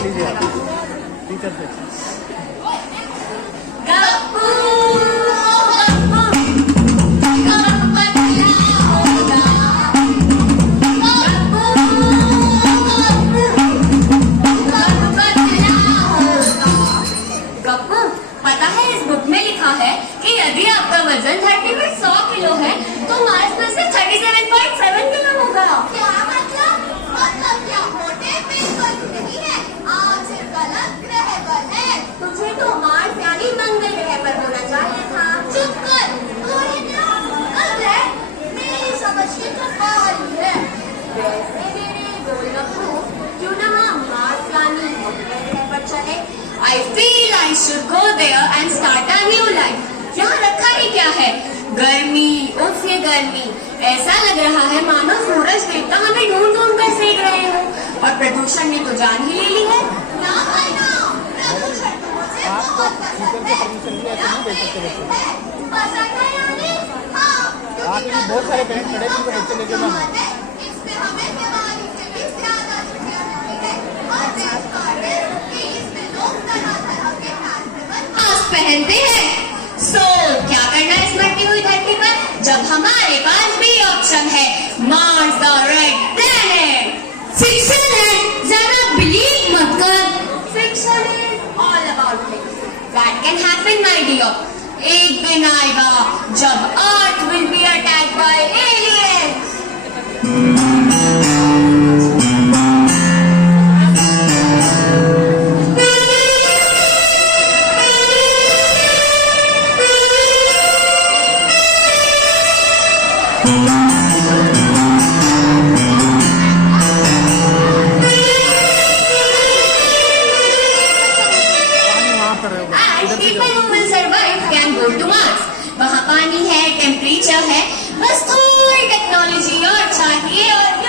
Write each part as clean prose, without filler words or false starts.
Section लीजिए आप, teacher section. पता है इस बुक में लिखा है कि यदि आपका वजन 30 में 100 किलो है तो मास में से 37.7 किलो होगा। क्या मतलब? मतलब क्या मोटे बिल्कुल नहीं है, आप सिर्फ गलत ग्रह पर है। तुझे तो मार्स यानी मंगल ग्रह पर होना चाहिए था। चुप कर, मेरी समझ की तो बाहर है। वैसे मेरे गोलगप्पू क्यों ना हम मार्स यानी मंगल ग्रह पर चले। I feel I should go there and start a new life. यहाँ रखा ही क्या है? गर्मी, उफ ये गर्मी, ऐसा लग रहा है मानो सूरज देवता हमें ढूंढ ढूंढ कर सेक रहे हो। और प्रदूषण ने तो जान ही ले ली है। ना भाई ना, प्रदूषण तो मुझे बहुत पसंद है। पसंद है यानी? हाँ, क्योंकि बहुत सारे पेरेंट्स खड़े हैं, बच्चे लेके जाना। इसमें हमें बीमारी से भी ज्यादा छुट्टियां मिलती है। और बेस्ट बात है कि इसमें लोग तरह तरह के फैशनेबल मास्क पहनते हैं। सो क्या करना है इस मरती हुई धरती पर, जब हमारे पास भी ऑप्शन है। Mars the right planet. Fiction है, ज्यादा बिलीव मत कर। Fiction is all about things that can happen my dear. एक दिन आएगा जब earth will be attacked by aliens. People who will survive can go to Mars. वहाँ पानी है, टेम्परेचर है, बस थोड़ी टेक्नोलॉजी और चाहिए और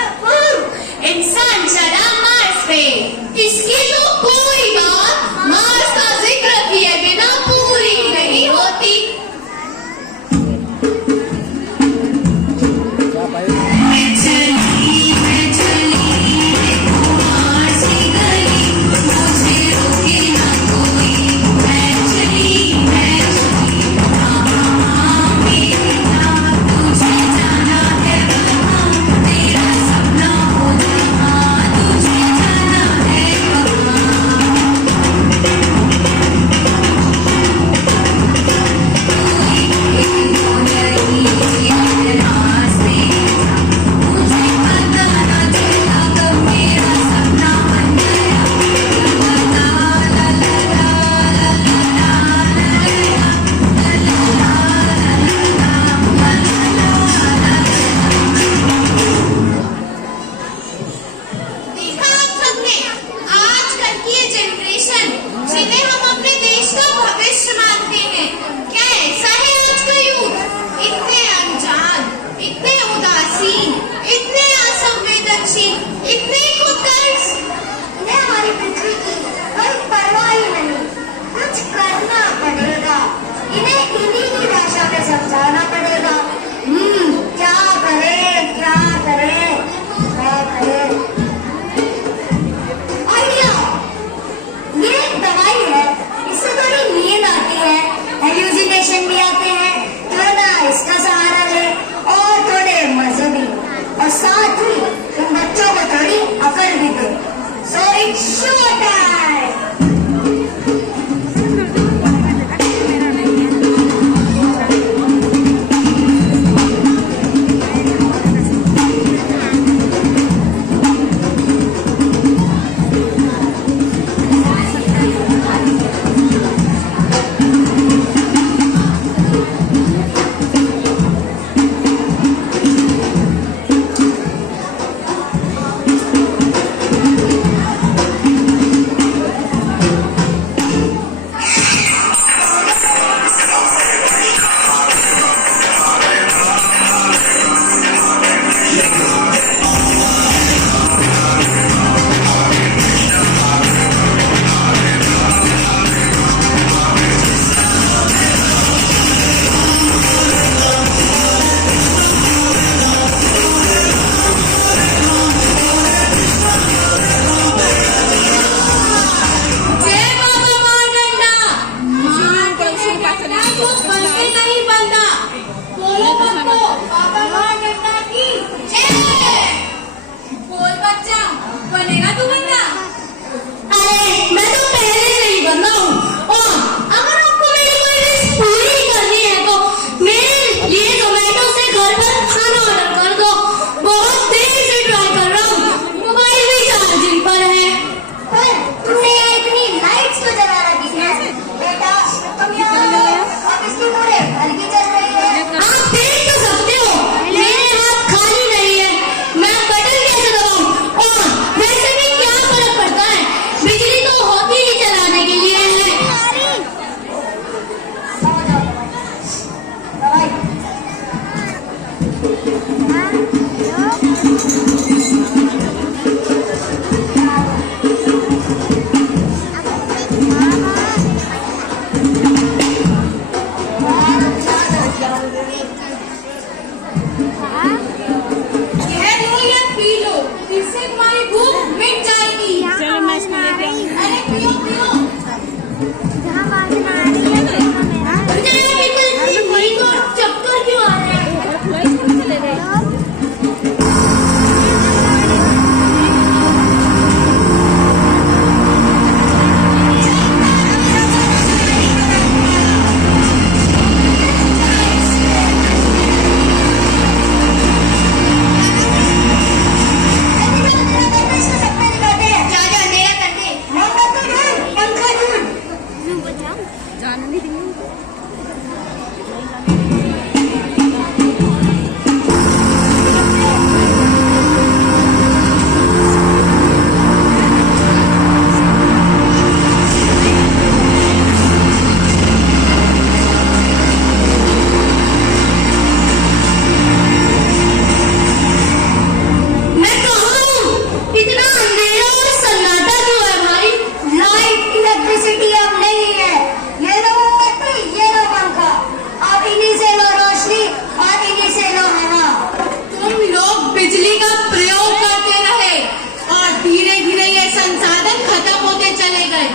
गए।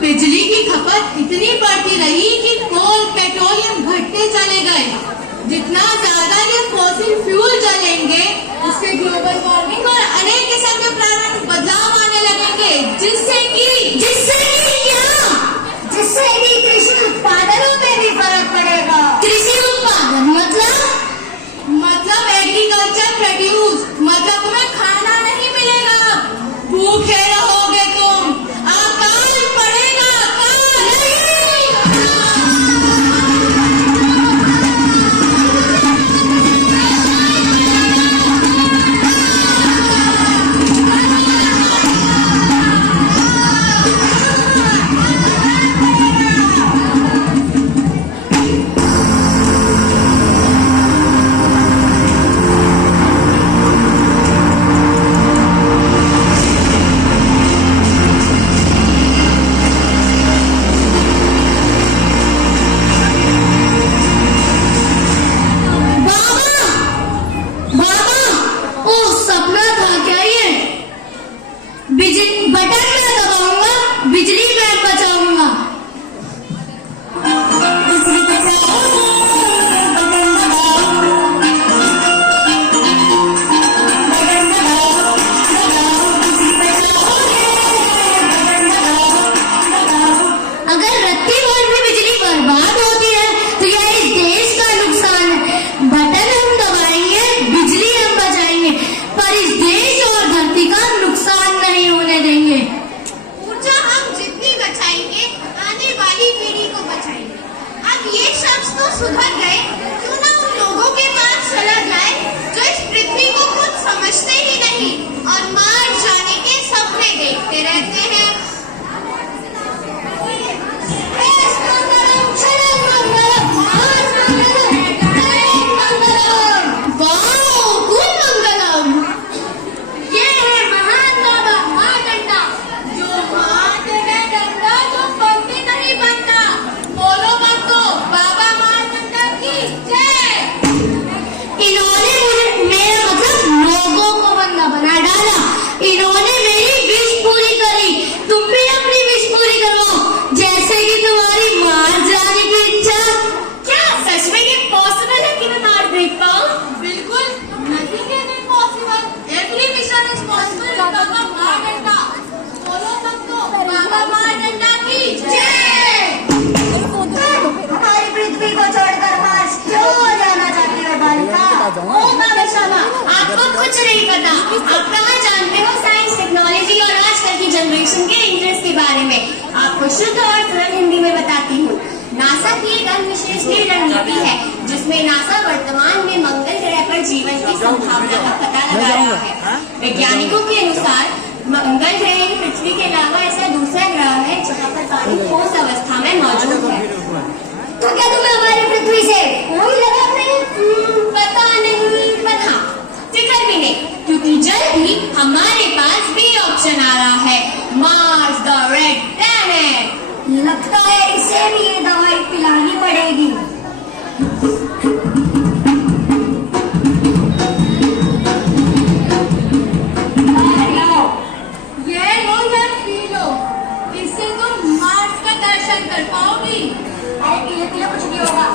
बिजली की खपत इतनी बढ़ती रही कि कोल पेट्रोलियम घटते चले गए। जितना ज्यादा ये फॉसिल फ्यूल जलेंगे उससे ग्लोबल वार्मिंग और अनेक किस्म के प्राकृतिक बदलाव आने लगेंगे, जिससे कि क्या? जिससे कि कृषि उत्पादनों में भी फर्क पड़ेगा। कृषि उत्पादन मतलब एग्रीकल्चर प्रोड्यूस, मतलब तुम्हें खाना नहीं मिलेगा, भूखे रहोगे तुम, अकाल पड़ेगा, बटन मैं दबाऊंगा, बिजली मैं बचाऊंगा। अगर रत्ती भर भी बिजली बर्बाद होती है तो यह इस देश का नुकसान है। बटन हम दबाएंगे, बिजली हम बचाएंगे, पर इस देश और धरती का नुकसान नहीं होने देंगे। ऊर्जा हम जितनी बचाएंगे आने वाली पीढ़ी को बचाएंगे। अब ये शख्स तो सुधर गए, क्यों ना उन लोगों के पास चला जाए जो इस पृथ्वी को खुद समझते ही नहीं और मार जाने के सपने देखते रहते हैं। आपको कुछ नहीं पता, आप कहाँ जानते हो साइंस, टेक्नोलॉजी और आजकल की जनरेशन के इंटरेस्ट के बारे में। आपको शुद्ध और सरल हिंदी में बताती हूँ। नासा की एक अविश्वसनीय रणनीति है जिसमें नासा वर्तमान में मंगल ग्रह पर जीवन की संभावना का पता लगा रहा है। वैज्ञानिकों के अनुसार मंगल ग्रह पृथ्वी के अलावा ऐसा दूसरा ग्रह है जहाँ पर पानी ठोस अवस्था में मौजूद है। तो क्या तुम्हें हमारी पृथ्वी से कोई लगाव नहीं? पता नहीं, पर हाँ फिक्र भी नहीं, क्योंकि जल्द ही हमारे पास भी ऑप्शन आ रहा है, मार्स द रेड प्लैनेट। लगता है इसे भी ये दवाई पिलानी पड़ेगी। ये लो या पी लो, इससे तुम मार्स का दर्शन कर पाओगी। अरे पीले पीले कुछ नहीं होगा।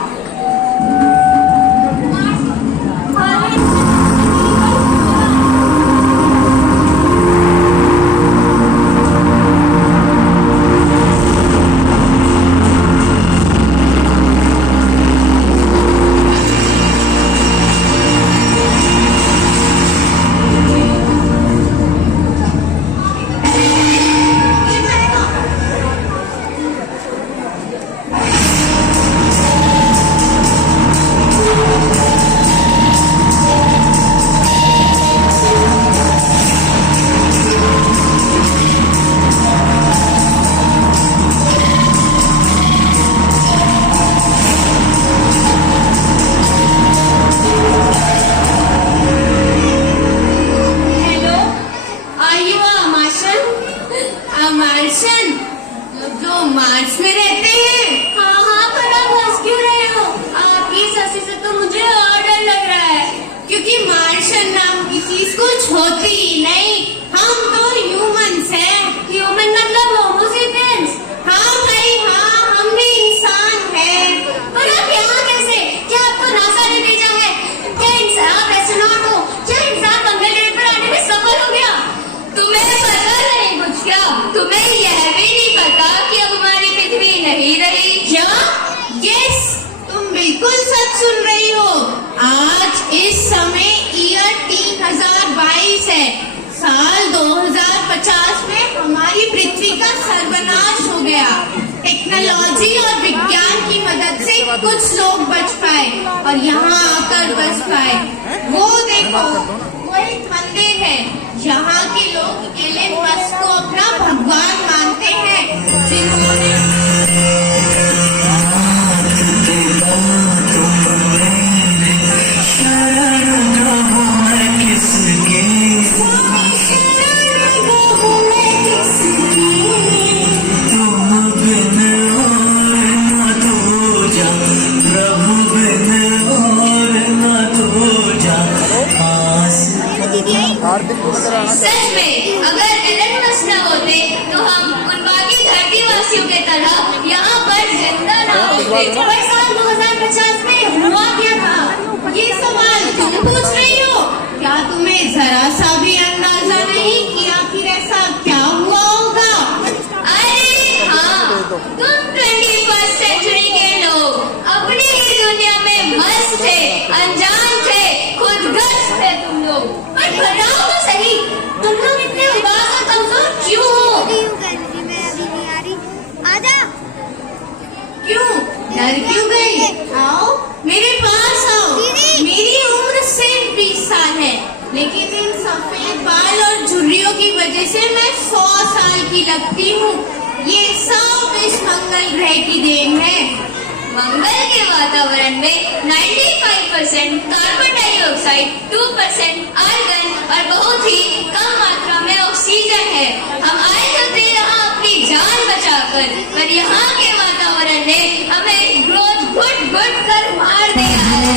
मार्स में रहते हैं। हाँ, पर आप हंस क्यों रहे हो? आपकी हंसी से तो मुझे और डर लग रहा है, क्योंकि मार्शन नाम की चीज कुछ होती ही नहीं। हम तो ह्यूमंस हैं। ह्यूमन मतलब होमो सेपियंस। साल 2050 में हमारी पृथ्वी का सर्वनाश हो गया। टेक्नोलॉजी और विज्ञान की मदद से कुछ लोग बच पाए और यहाँ आकर बस पाए। वो देखो, वो एक मंदिर है। यहाँ के लोग एलन मस्क को अपना भगवान मानते हैं, जिन्होंने सच में अगर एलन मस्क न होते तो हम उन बाकी धरतीवासियों के तरह यहाँ पर जिंदा न होते। पर साल 2050 में हुआ क्या था? ये सवाल तुम पूछ रही हो? क्या तुम्हें जरा सा भी अंदाजा नहीं कि आखिर ऐसा क्या हुआ होगा? अरे हाँ, तुम 21st सेंचुरी के लोग अपनी ही दुनिया में मस्त थे, अनजान थे, खुदगर्ज थे तुम लोग। पर बताओ तो सही, तुम लोग इतने उदास और कमजोर क्यों हो? क्यों? डर क्यों गई? आओ मेरे पास आओ। मेरी उम्र सिर्फ 20 साल है, लेकिन इन सफेद बाल और झुर्रियों की वजह से मैं 100 साल की लगती हूँ। ये सब इस मंगल ग्रह की देन है। मंगल के वातावरण में 95% कार्बन डाइऑक्साइड, 2% आर्गन और बहुत ही कम मात्रा में ऑक्सीजन है। हम आए तो थे यहाँ अपनी जान बचाकर, पर यहाँ के वातावरण ने हमें रोज घुट घुट कर मार दिया है।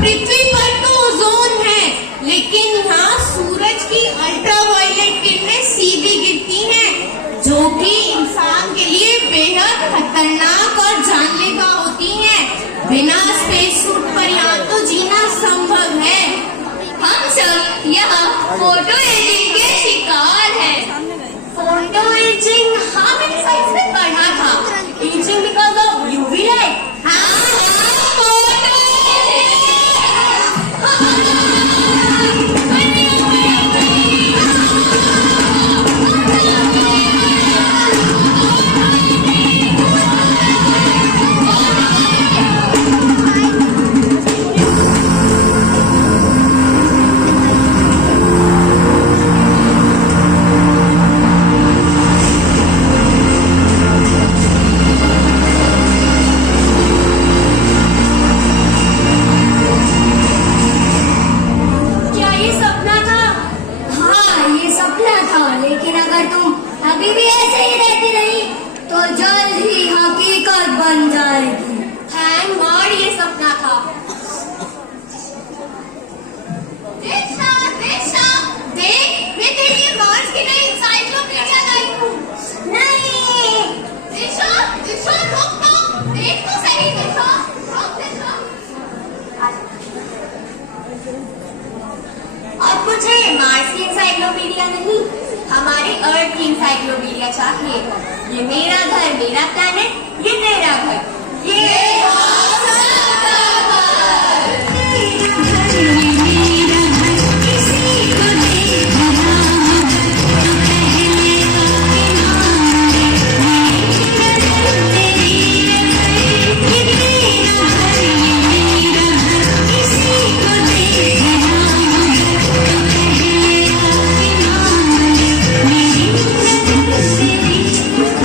पृथ्वी पर तो ओजोन है, लेकिन यहाँ सूरज की अल्ट्रावायलेट किरणें सीधी गिरती हैं, जो कि इंसान के लिए बेहद खतरनाक और जानलेवा होती हैं। बिना स्पेस सूट पर यहाँ तो जीना संभव है। हम सब यहाँ फोटो एजिंग के शिकार हैं। फोटो एजिंग, हाँ मैंने साइंस में पढ़ा था। Ageing because of UV light. हाँ फोटो अभी भी ऐसे ही रहती रही तो जल्द ही हकीकत बन जाएगी। थैंक गॉड ये सपना था। दिशा, दिशा, देख मैं तेरे लिए मार्स की नई एनसाइक्लोपीडिया लाई हूँ। नहीं दिशा, दिशा रुक तो, देख तो सही दिशा, रुक दिशा। अब मुझे मार्स की एनसाइक्लोपीडिया नहीं, हमारी अर्थ की एनसाइक्लोपीडिया चाहिए। ये मेरा घर, मेरा प्लैनेट, ये तेरा घर, ये